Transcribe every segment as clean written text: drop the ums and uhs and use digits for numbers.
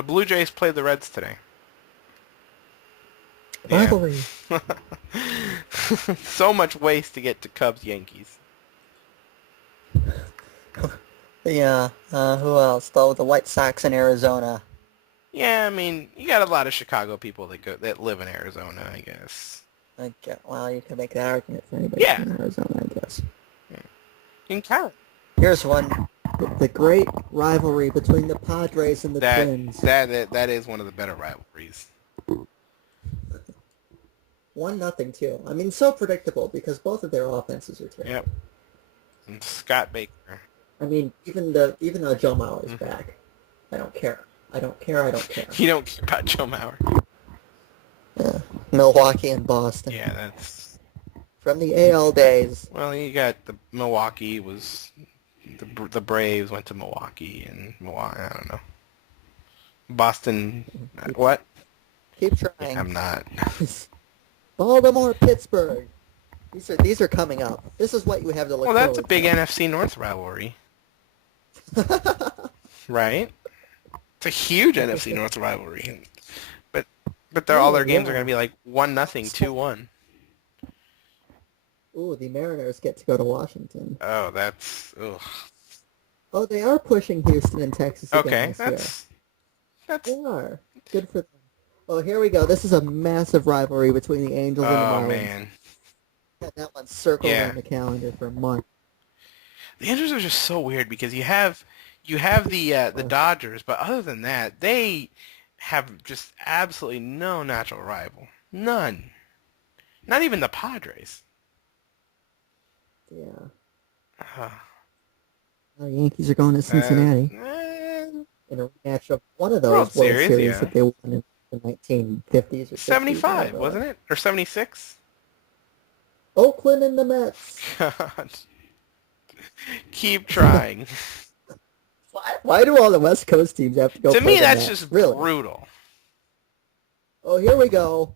The Blue Jays played the Reds today. Yeah. Rivalry. So much waste to get to Cubs Yankees. Yeah. Who else? Though the White Sox in Arizona. Yeah, I mean, you got a lot of Chicago people that live in Arizona, I guess. Well, you can make that argument for anybody Yeah. from Arizona, I guess. Yeah. You can count. Here's one. The great rivalry between the Padres and the Twins. That is one of the better rivalries. 1-0 too. I mean, so predictable because both of their offenses are terrible. Yep. And Scott Baker. I mean, even though Joe Mauer's back, I don't care. I don't care. You don't care about Joe Mauer. Yeah. Milwaukee and Boston. Yeah, that's from the AL days. Well, you got the Milwaukee was the Braves went to Milwaukee and Milwaukee. I don't know. Boston. What? Keep trying. I'm not. Baltimore, Pittsburgh. These are coming up. This is what you have to look. Well, that's a big to. NFC North rivalry, right? It's a huge NFC North rivalry, but all their games are going to be like 1-0, 2-1. Ooh, the Mariners get to go to Washington. Oh, that's ugh. Oh, they are pushing Houston and Texas again that's They are. Good for them. Oh, here we go. This is a massive rivalry between the Angels and the Marlins. Oh man. That one's circled on the calendar for a month. The Angels are just so weird because you have the Dodgers, but other than that, they have just absolutely no natural rival. None. Not even the Padres. Yeah. The Yankees are going to Cincinnati in a rematch of one of those World Series that they won in the 1950s or 75, wasn't it? Or 76? Oakland and the Mets. God. Keep trying. Why do all the West Coast teams have to go? To me, that's just brutal. Oh, here we go.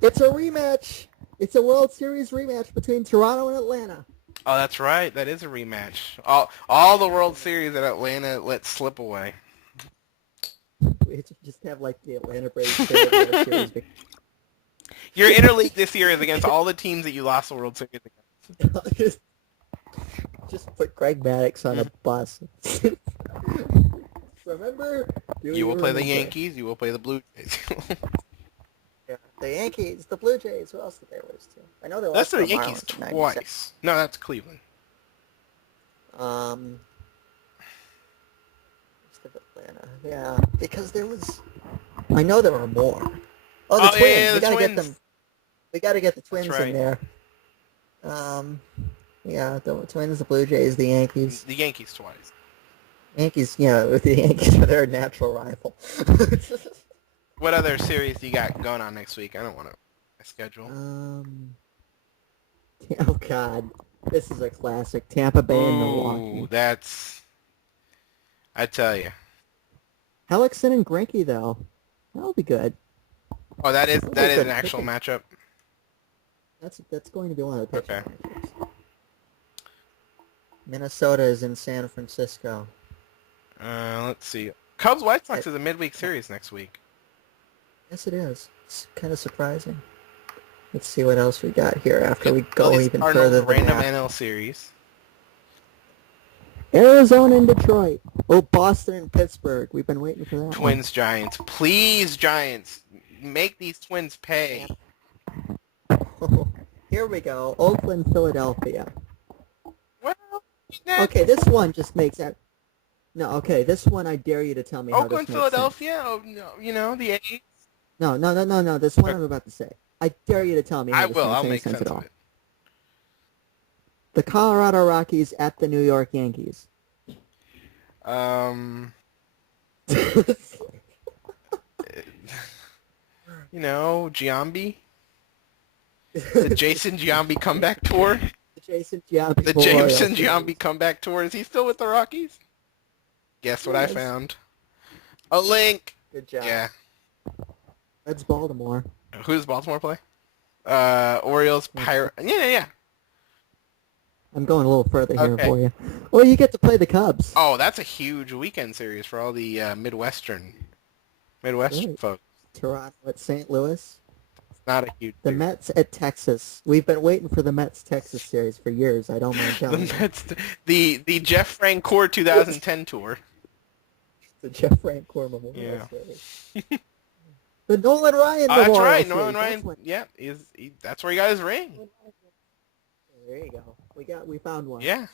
It's a rematch. It's a World Series rematch between Toronto and Atlanta. Oh, that's right. That is a rematch. All the World Series that Atlanta let slip away. We just have like the Atlanta Braves. Your Interleague this year is against all the teams that you lost the World Series against. Just put Greg Maddux on a bus. Remember? You will play the Yankees. You will play the Blue Jays. Yeah, the Yankees, the Blue Jays. Who else did they lose to? I know they lost that's to the Yankees twice. No, that's Cleveland. Atlanta. Yeah, because there was. I know there were more. Oh, the Twins. Yeah, we gotta Twins. get them. We gotta get the Twins right. in there. Yeah, the Twins, the Blue Jays, the Yankees. The Yankees twice. Yankees, yeah, with the Yankees are their natural rival. What other series do you got going on next week? I don't want to schedule. Oh God, this is a classic. Tampa Bay and Milwaukee. That's. I tell you. Hellickson and Greinke though, that'll be good. Oh, that is an actual matchup. That's going to be one of the pitching matchups. Minnesota is in San Francisco. Let's see. Cubs White Sox is a midweek series next week. Yes, it is. It's kind of surprising. Let's see what else we got here after we go even further. Random NL series. Arizona and Detroit. Oh, Boston and Pittsburgh. We've been waiting for that. Twins, Giants. Please, Giants. Make these Twins pay. Here we go. Oakland, Philadelphia. Well, okay, this one just makes that. No, okay, this one I dare you to tell me Oakland, how this makes Philadelphia. sense. Oh, no, you know the A's. No. This one I'm about to say. I dare you to tell me how this I'll makes make sense at all. of it. The Colorado Rockies at the New York Yankees. Giambi. The Jason Giambi comeback tour. The Jason Giambi. The Jason Giambi comeback tour. Is he still with the Rockies? Guess what I found? A link. Good job. Yeah. That's Baltimore. Who does Baltimore play? Orioles, Pirates. Yeah. I'm going a little further here for you. Well, you get to play the Cubs. Oh, that's a huge weekend series for all the Midwestern Midwest Right. folks. Toronto at St. Louis. It's not a huge The series. Mets at Texas. We've been waiting for the Mets-Texas series for years, I don't mind telling you. That's the Jeff Francoeur 2010 tour. The Jeff Francoeur Memorial Yeah. Series. The Nolan Ryan Oh, Memorial that's right. Series. Nolan That's Ryan. Yeah, that's where he got his ring. There you go. We found one. Yeah.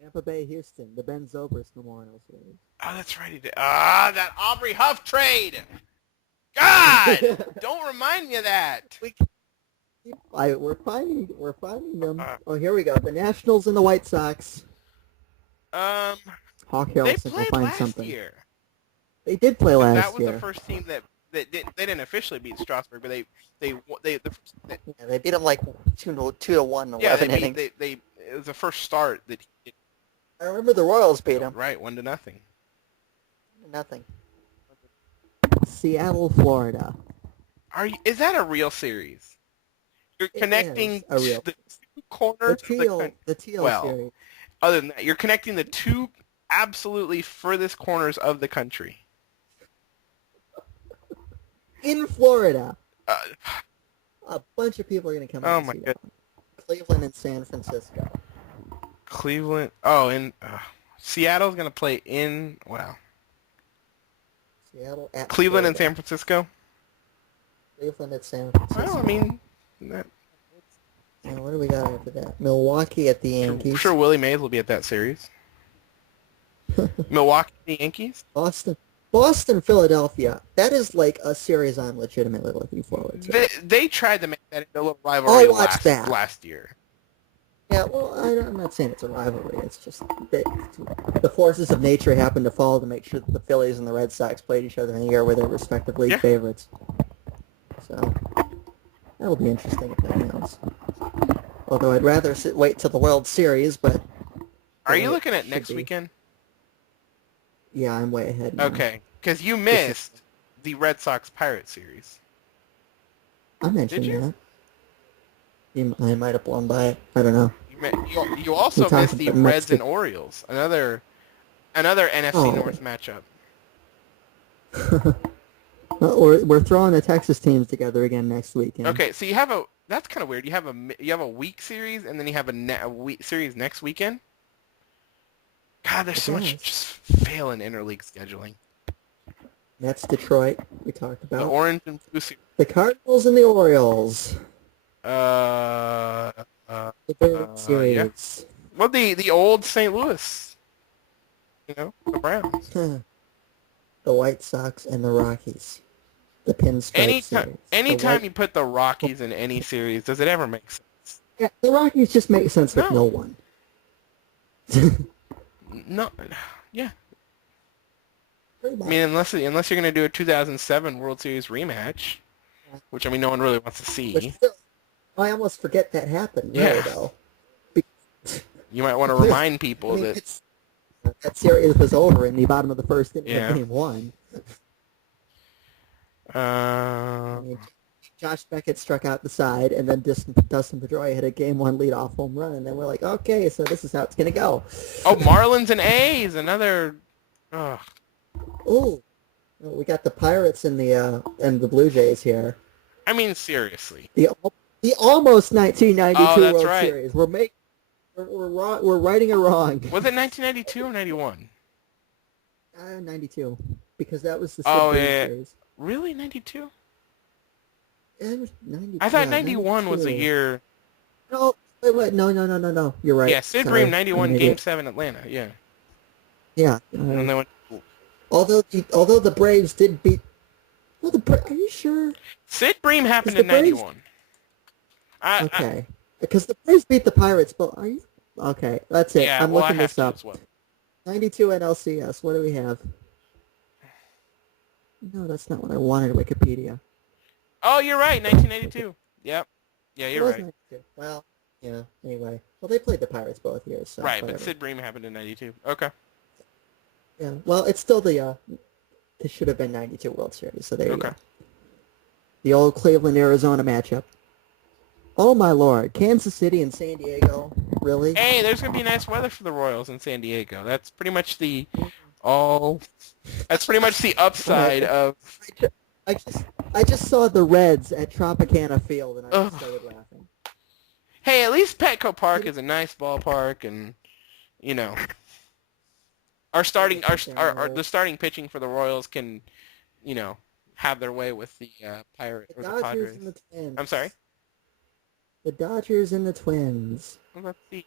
Tampa Bay, Houston, the Ben Zobrist Memorial Series. Oh, that's right. He did. Ah, that Aubrey Huff trade. God, don't remind me of that. We're finding them. Oh, here we go. The Nationals and the White Sox. Um, Hawk they Harrelson will played find last something. year. They did play last year. That was the first team that they didn't officially beat Strasburg, but they yeah, they beat them like 2-1, 11 innings. It was the first start that he did. I remember the Royals beat them. Right, 1-0. Nothing. Seattle, Florida. Is that a real series? You're connecting the two corners the teal series. Other than that, you're connecting the two absolutely furthest corners of the country. In Florida. A bunch of people are going to come out and see that. Cleveland and San Francisco. Cleveland. Oh, and Seattle's going to play in, wow. Seattle at Cleveland Florida. and San Francisco? Cleveland at San Francisco. Well, I mean... what do we got after that? Milwaukee at the Yankees. I'm sure Willie Mays will be at that series. Milwaukee, the Yankees? Boston, Philadelphia. That is like a series I'm legitimately looking forward to. They tried to make that into a little rivalry last year. Yeah, well, I'm not saying it's a rivalry. It's just that the forces of nature happen to fall to make sure that the Phillies and the Red Sox played each other in a year where they're respective league favorites. So that'll be interesting if nothing else. Although I'd rather wait till the World Series, but... Are you looking at next weekend? Yeah, I'm way ahead now. Okay, because you missed the Red Sox-Pirates series. I mentioned that. I might have blown by it. I don't know. You also missed the Reds and Orioles, another NFC North matchup. Well, we're throwing the Texas teams together again next weekend. Okay, so that's kind of weird. You have a week series and then you have a week series next weekend. God, there's so much just failing interleague scheduling. That's Detroit. We talked about the Orange and Blue series. The Cardinals and the Orioles. The Bird series. Yeah. Well, the old St. Louis. The Browns. The White Sox and the Rockies. The Pinstripe series. Anytime you put the Rockies in any series, does it ever make sense? Yeah, the Rockies just make sense with no one. No, yeah. I mean, unless you're going to do a 2007 World Series rematch, which, I mean, no one really wants to see. Still, I almost forget that happened, really, though. You might want to remind people that series was over in the bottom of the first inning of Game 1. Josh Beckett struck out the side, and then Dustin Pedroia hit a Game 1 leadoff home run, and then we're like, okay, so this is how it's going to go. Oh, Marlins and A's, another... Oh, we got the Pirates and the Blue Jays here. I mean, seriously. The almost 1992 World right. Series. We're righting a wrong. Was it 1992 or 91? 92, because that was the series. Really, 92? I thought 91 was a year. No, wait, no. You're right. Yeah, Sid Bream 91 Game 7 Atlanta. Yeah. Yeah. And they went. Although the Braves did beat. Well, are you sure? Sid Bream happened in 91. Okay. Because the Braves beat the Pirates, but are you? Okay, that's it. Yeah, I'm looking this up. 92 NLCS. What do we have? No, that's not what I wanted. Wikipedia. Oh, you're right. 1982. Yep. Yeah, you're right. 92. Well, yeah. Anyway, they played the Pirates both years. So right, whatever. but Sid Bream happened in 92. Okay. Yeah. Well, it's still this should have been 92 World Series. So there you go. The old Cleveland-Arizona matchup. Oh my Lord, Kansas City and San Diego, really? Hey, there's gonna be nice weather for the Royals in San Diego. That's pretty much the Oh, that's pretty much the upside I, of. ju- I just saw the Reds at Tropicana Field and I Ugh. just started laughing. Hey, at least Petco Park It is a nice ballpark, and you know, our is starting our general. the starting pitching for the Royals can, you know, have their way with the Pirate The or the Dodgers Padres. and the I'm sorry. Twins. The Dodgers and the Twins. Well, let's see, Is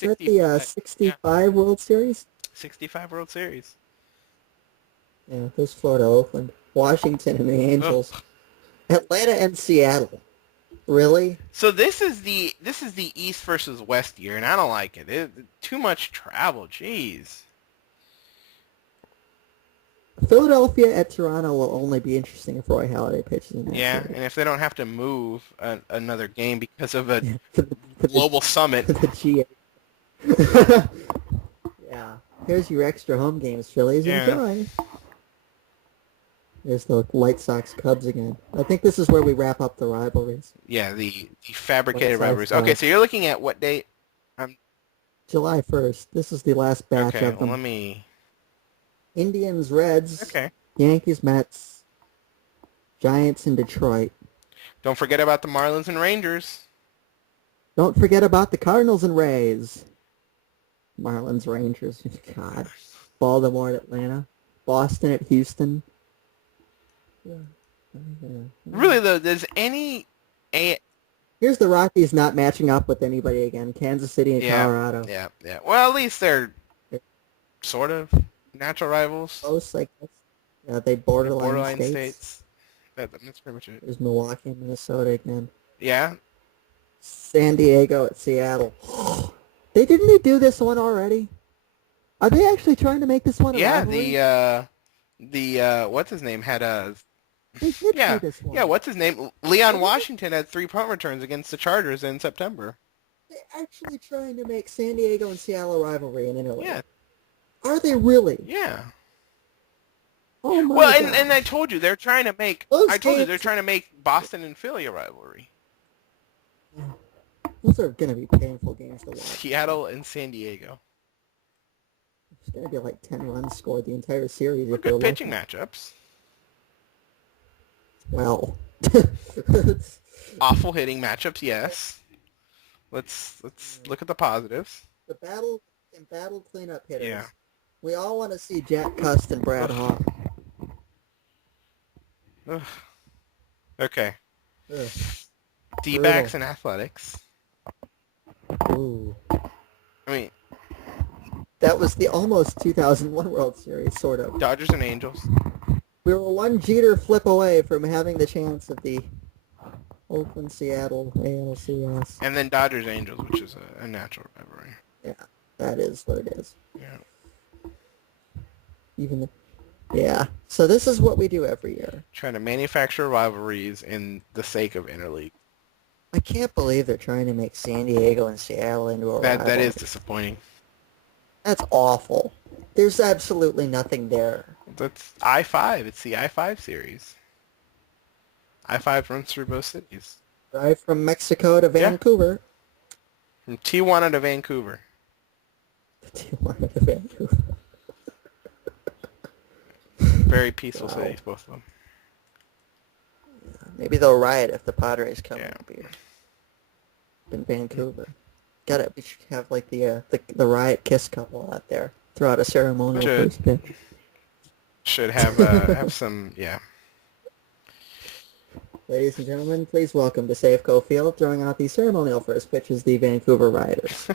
that the 1965. Yeah, 65 World Series? 65 World Series. Yeah, there's Florida, Oakland, Washington, and the Ugh. Angels. Atlanta and Seattle. Really? So this is the East versus West year, and I don't like it. Too much travel. Jeez. Philadelphia at Toronto will only be interesting if Roy Halladay pitches in that Yeah, series. and if they don't have to move another game because of a Yeah, global summit. for the GA. Yeah. Here's your extra home games, Phillies. Yeah. Enjoy. There's the White Sox Cubs again. I think this is where we wrap up the rivalries. Yeah, the White fabricated Sox rivalries. Okay, so Cubs. you're looking at what date? July 1st. This is the last batch Okay, of well, them. let me. Indians, Reds, Okay. Yankees, Mets, Giants, and Detroit. Don't forget about the Marlins and Rangers. Don't forget about the Cardinals and Rays. Marlins, Rangers. God. Baltimore at Atlanta. Boston at Houston. Yeah. Really though, does any a Here's the Rockies not matching up with anybody again. Kansas City and yeah, Colorado. yeah. Well, at least they're They're sort of natural rivals. close, I guess. Yeah, they They're borderline borderline states. states. That's pretty much it. There's Milwaukee and Minnesota again. Yeah. San Diego at Seattle. They do this one already? Are they actually trying to make this one a Yeah, rivalry? the what's his name had a They did do yeah. this one. Yeah, what's his name? Leon Are they, Washington had 3 punt returns against the Chargers in September. they actually trying to make San Diego and Seattle a rivalry in Interleague? Yeah. Are they really? Yeah. Oh my Well, god. and I told you they're trying to make Those I told you they're games, trying to make Boston and Philly a rivalry. those are going to be painful games to watch. Seattle and San Diego. It's going to be like 10 runs scored the entire series They're if they're good pitching lucky. matchups. Well. Awful hitting matchups, yes. Let's look at the positives. The battle cleanup hitters. Yeah. We all want to see Jack Cust and Brad Ugh. Hawk. Ugh. Okay. Ugh. D-backs Brutal. and athletics. Ooh. I mean, That was the almost 2001 World Series, sort of. Dodgers and Angels. We were one Jeter flip away from having the chance of the Oakland-Seattle ALCS. And then Dodgers Angels, which is a natural rivalry. Yeah, that is what it is. Yeah. Even the, yeah. So this is what we do every year. Trying to manufacture rivalries in the sake of interleague. I can't believe they're trying to make San Diego and Seattle into a That rivalry. is disappointing. That's awful. There's absolutely nothing there. That's I-5. It's the I-5 series. I-5 runs through both cities. Drive from Mexico to Vancouver. From Tijuana to Vancouver. Tijuana to Vancouver. Very peaceful Wow. cities, both of them. Maybe they'll riot if the Padres come Yeah. in Vancouver. We should have like the riot kiss couple out there. Throw out a ceremonial Should. first pitch. Should have some, yeah. Ladies and gentlemen, please welcome to Safeco Field, throwing out the ceremonial first pitch is the Vancouver Rioters.